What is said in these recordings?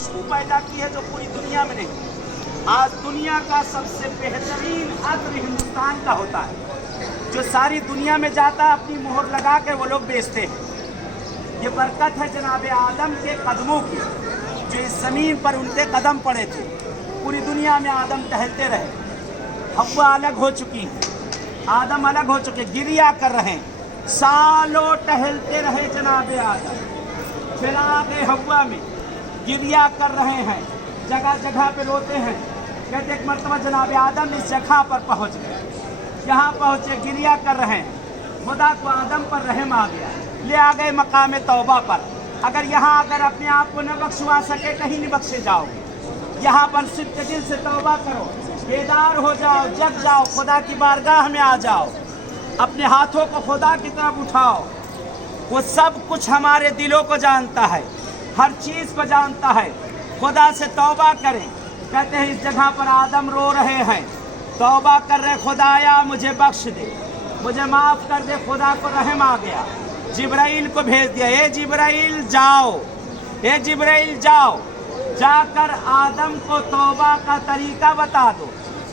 خوشبو پیدا کی ہے جو پوری دنیا میں نہیں۔ آج دنیا کا سب سے بہترین عطر ہندوستان کا ہوتا ہے، جو ساری دنیا میں جاتا ہے، اپنی مہر لگا کے وہ لوگ بیچتے ہیں۔ یہ برکت ہے جناب آدم کے قدموں کی، جو اس زمین پر ان کے قدم پڑے تھے۔ پوری دنیا میں آدم ٹہلتے رہے، حوا الگ ہو چکی ہیں، آدم الگ ہو چکے، گریا کر رہے ہیں، سالوں ٹہلتے رہے جناب آدم چراغ حوا میں، گریا کر رہے ہیں، جگہ جگہ پہ روتے ہیں۔ کہتے ایک مرتبہ جناب آدم اس جگہ پر پہنچ گئے، یہاں پہنچے، گریا کر رہے ہیں، خدا کو آدم پر رحم آ گیا، لے آ گئے مقام توبہ پر۔ اگر یہاں اگر اپنے آپ کو نہ بخشوا سکے، کہیں نہیں بخشے جاؤ گے۔ یہاں پر صدق دل سے توبہ کرو، بیدار ہو جاؤ، جگ جاؤ، خدا کی بارگاہ میں آ جاؤ، اپنے ہاتھوں کو خدا کی طرف اٹھاؤ۔ وہ سب کچھ ہمارے دلوں کو جانتا ہے، ہر چیز کو جانتا ہے۔ خدا سے توبہ کریں۔ کہتے ہیں اس جگہ پر آدم رو رہے ہیں، توبہ کر رہے، خدایا مجھے بخش دے، مجھے معاف کر دے۔ خدا کو رحم آ گیا، جبرائیل کو بھیج دیا، اے جبرائیل جاؤ، اے جبرائیل جاؤ، جا کر آدم کو توبہ کا طریقہ بتا دو۔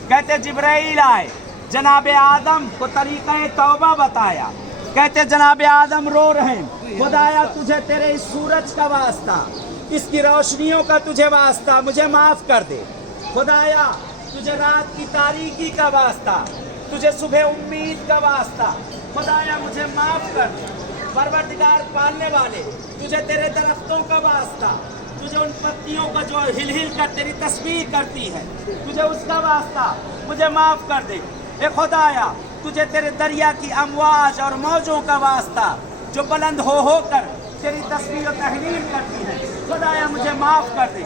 کہتے جبرائیل آئے، جناب آدم کو طریقہ توبہ بتایا۔ کہتے جناب آدم رو رہے ہیں، خدایا تجھے تیرے اس سورج کا واسطہ، اس کی روشنیوں کا تجھے واسطہ، مجھے معاف کر دے۔ خدایا تجھے رات کی تاریکی کا واسطہ، تجھے صبح امید کا واسطہ، خدایا مجھے معاف کر دے۔ پروردگار پالنے والے، تجھے تیرے درختوں کا واسطہ، تجھے ان پتیوں کا جو ہل ہل کر تیری تسبیح کرتی ہے، تجھے اس کا واسطہ، مجھے معاف کر دے۔ اے خدایا تجھے تیرے دریا کی امواج اور موجوں کا واسطہ، جو بلند ہو کر تیری تسبیح و تحلیل کرتی ہے، خدایا مجھے معاف کر دے۔